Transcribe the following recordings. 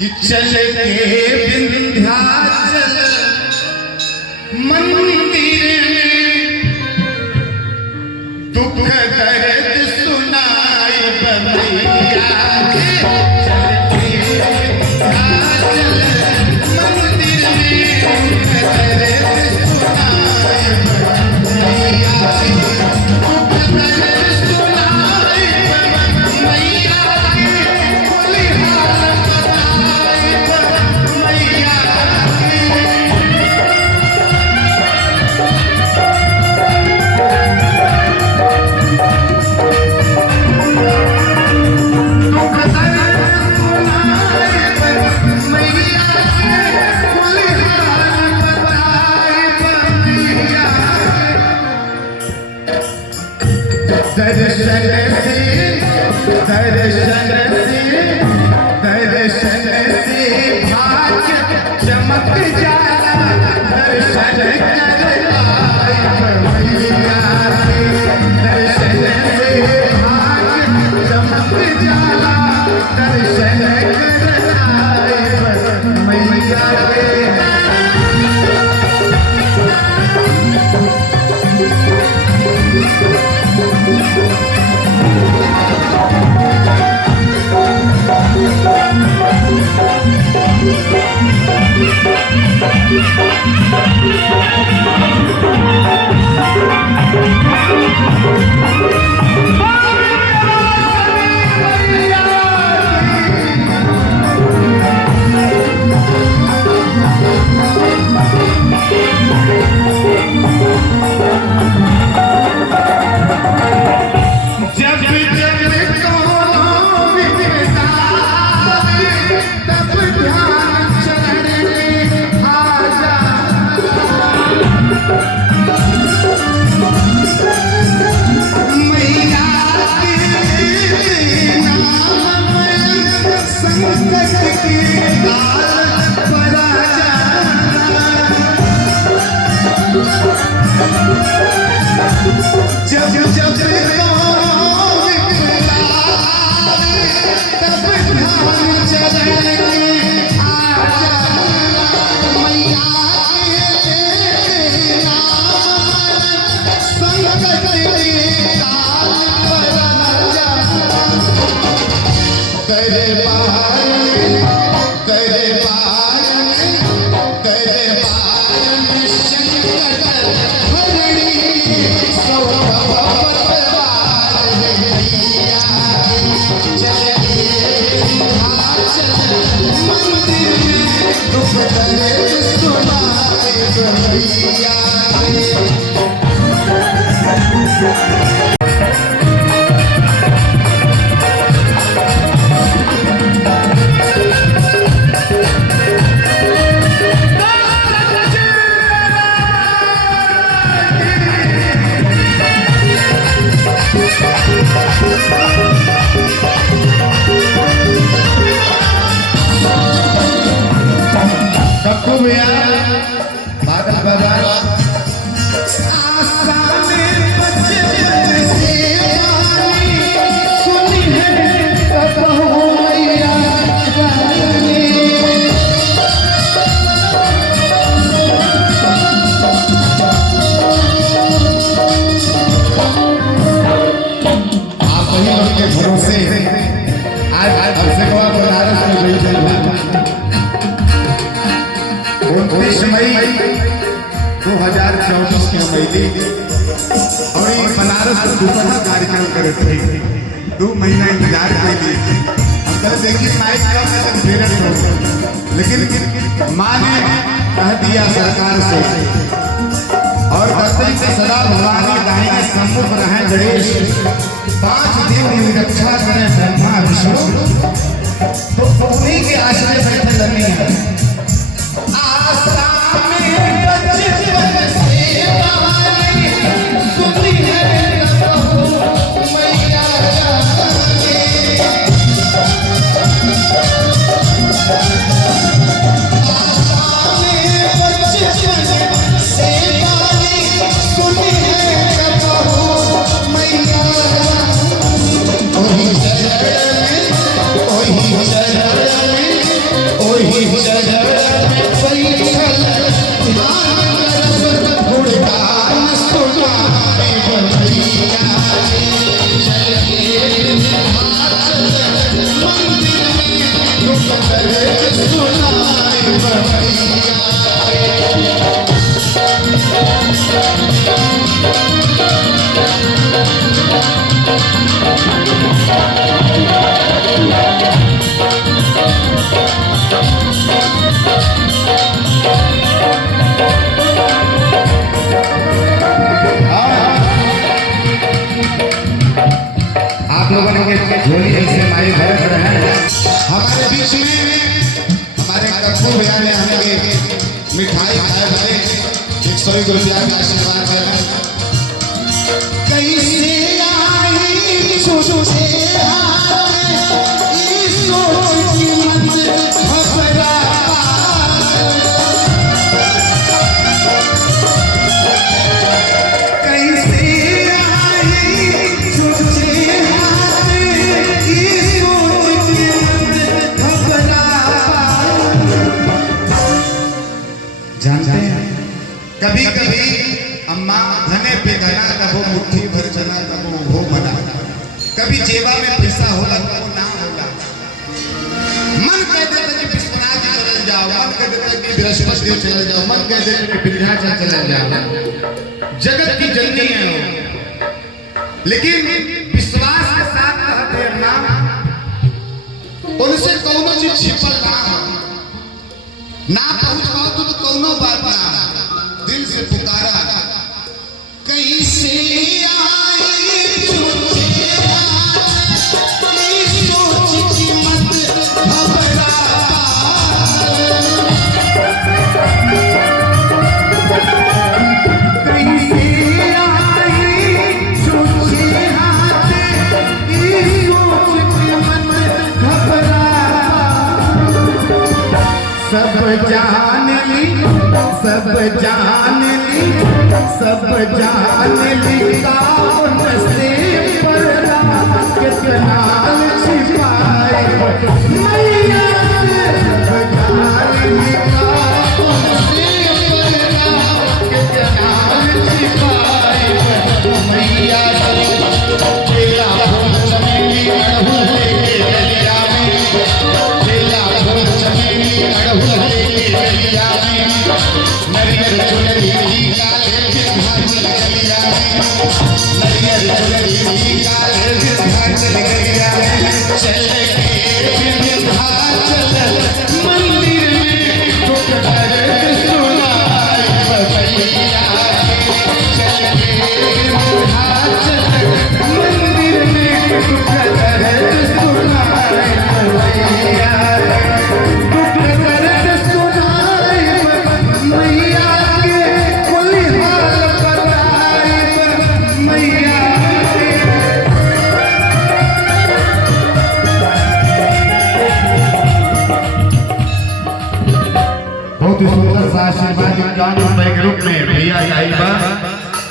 कि चल के विंध्याचल मंदिर में दुख दर्द सुनाई बंदिया। चल के विंध्याचल मंदिर में दुख दर्द सुनाई बंदिया। दुख दर्द सुनाई बंदिया। दर्शन से भाग्य चमक जाला। दर्शन कर आई मैया के। दर्शन से भाग्य चमक जाला। दर्शन कर आई मैया के। मई 2024 के महीने और बनारस में कार्यक्रम करे थे। 2 महीना इंतजार कैली। हम देखिए लेकिन माँ ने कह दिया सरकार से और दर्शन से सदा भवानी दाई के सम्मुख रहे गणेश। 5 दिन की रक्षा करें ब्रह्मा विष्णु। तो उन्हीं के आश्रय बैठे लगी है। आप लोगों ने झोली ऐसे माई भरत रहे हमारे बीच में हमारे कप्पू भैया ने हमें मिठाई खाए बने 101 रुपया का आशीर्वाद है। कैसे आई सोच से जानते हैं कभी कभी अम्मा धने पे गना तब वो मुट्ठी भर चला तब वो बना कभी जेबा में पैसा होला तो ना होला मन कह देता कि विश्वनाथ जी चले जाओ मन कह देता कि बृहस्पति देव चले जाओ मन कह देता कि विंध्याचल चले जाओ जगत की जननी है वो लेकिन विश्वास के साथ कहते हैं नाम उनसे कौनो चीज छिपल ना पहुंच पाओ तो कौनो बात ना दिल से पुकारा कैसे आई सोच की मत घबरा कैसे आई सोच की मत घबरा सब जान ली सब जान ली सब जान ली कौन से पर्दा कितना छिपाए मैया सब जान ली कौन से पर्दा कितना छिपाए मैया तेरा भोग चमेली अड़हुल के गलिया में तेरा भोग चमेली अड़हुल के गलिया में नरियर चुनरी काले घाट गलिया में नरियर चुनरी काले घाट गलिया में चल के विंध्याचल मंदिर में ठोकर सुनाए बबैया चल के विंध्याचल मंदिर में ठोकर सुनाए बबैया बहुत ही सुंदर सा आशीर्वाद के रूप में भैया आई बा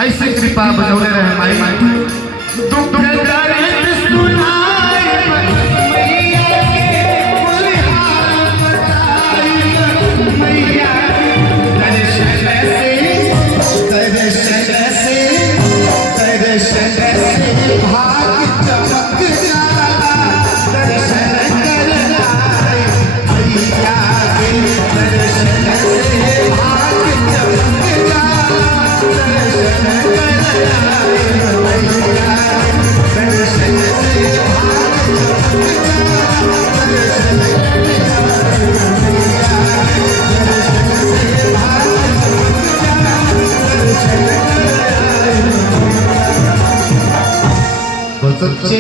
ऐसे कृपा बनौले रहे माई दुख दर्द सुनाए मैया के बलिहार बताई मैया दर्शन से भाग चमक जाला दर्शन करना भैया के दर्शन सच्चे